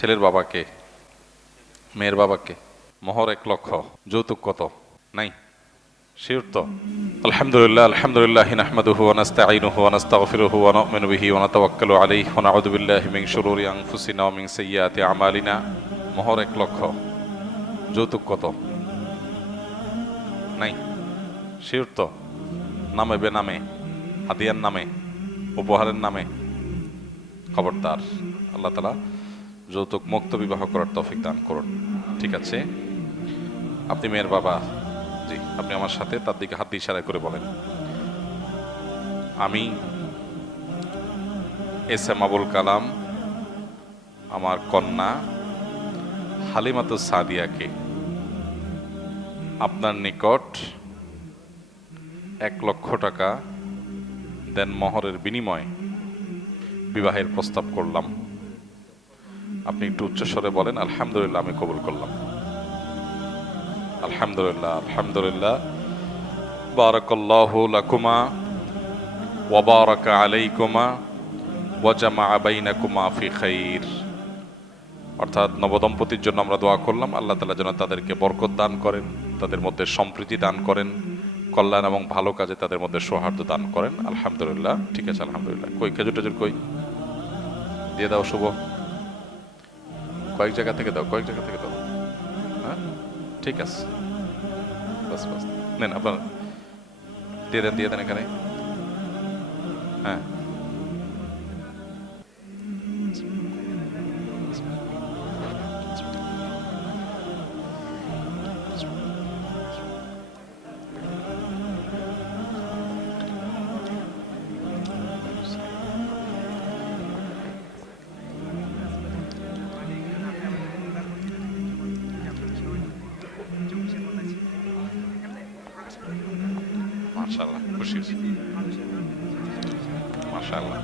ছেলের বাবাকে, মেয়ের বাবাকে। মোহর 1 লক্ষ, যৌতুক কত? নাই? শিওর তো? আলহামদুলিল্লাহ, আলহামদুলিল্লাহ নাহমাদুহু ওয়া নাস্তাঈনুহু ওয়া নাস্তাগফিরুহু ওয়া নু'মিনু বিহি ওয়া নাতাওয়াক্কালু আলাইহি ওয়া নাউযু বিল্লাহি মিন শুরুরি আনফুসিনা ওয়া মিন সাইয়্যাতি আমালিনা। মোহর 1 লক্ষ, যৌতুক কত? নাই? শিওর তো? নামে বেনামে, হাদিয়ার নামে, উপহারের নামে? খবরদার। আল্লাহ তাআলা যৌতুক মুক্ত বিবাহ করার তৌফিক দান করুন। ঠিক আছে, আপনি মেয়ের বাবা, জি, আপনি আমার সাথে তার দিকে হাত দিয়ে ইশারা করে বলেন, আমি এস এম আবুল কালাম আমার কন্যা হালিমাতুস সাদিয়াকে আপনার নিকট 1 লক্ষ টাকা দেন মোহরের বিনিময়ে বিবাহের প্রস্তাব করলাম। আপনি একটু উচ্চস্বরে বলেন, আলহামদুলিল্লাহ, আমি কবুল করলাম। আলহামদুলিল্লাহ, আলহামদুলিল্লাহ। বারাকাল্লাহু লাকুমা ওয়া বারাকা আলাইকুমা ওয়া জামাআ বাইনাকুমা ফি খাইর। অর্থাৎ নবদম্পতির জন্য আমরা দোয়া করলাম, আল্লাহ তাআলা যেন তাদেরকে বরকত দান করেন, তাদের মধ্যে সম্প্রীতি দান করেন, কল্যাণ এবং ভালো কাজে তাদের মধ্যে সৌহার্দ্য দান করেন। আলহামদুলিল্লাহ, ঠিক আছে, আলহামদুলিল্লাহ। কই খেজুর টেজুর কই? দিয়ে দাও শুভ, কয়েক জায়গা থেকে দাও, কয়েক জায়গা থেকে দাও। হ্যাঁ, ঠিক আছে, বাস বাস, নেন আপনার, দিয়ে দেন, দিয়ে দেন এখানে। হ্যাঁ, মাশাআল্লাহ, খুশি হয়েছি, মাশাআল্লাহ।